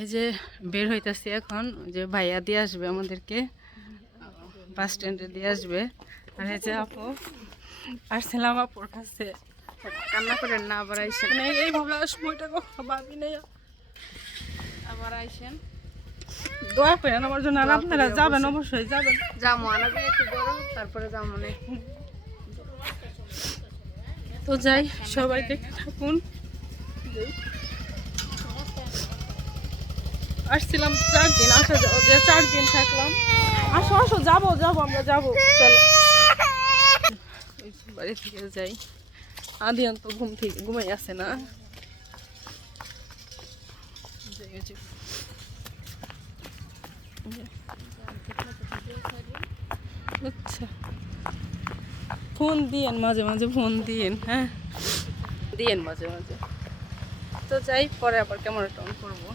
এই যে বের হইতেছি এখন, যে ভাইয়া দিয়ে আসবে আমাদেরকে, বাস স্ট্যান্ডে দিয়ে আসবে। আর এই যে আপু আসছিলাম আপুর কাছে, কান্না করেন না, আবার আইসেন। এইভাবে সময়টা কখনো ভাবি নাই, আবার আইসেন। দোয়া করেন আমার জন্য, আর আপনারা যাবেন, অবশ্যই যাবেন। যাবো আনাবে একটু বড়, তারপরে যাবো না। তো যাই, সবাই দেখতে থাকুন। আসছিলাম 4 দিন, আসা যাওয়া দিয়ে 4 দিন থাকলাম। আসো আসো, যাবো যাবো, আমরা যাবো, চলো বাড়ি থেকে যাই। আদিয়ান তো ঘুম থেকে ঘুমাই আসে না। আচ্ছা, ফোন দিয়েন মাঝে মাঝে, ফোন দিয়েন, হ্যাঁ দিয়েন মাঝে মাঝে। তো যাই, পরে আবার ক্যামেরাটা অন করবো।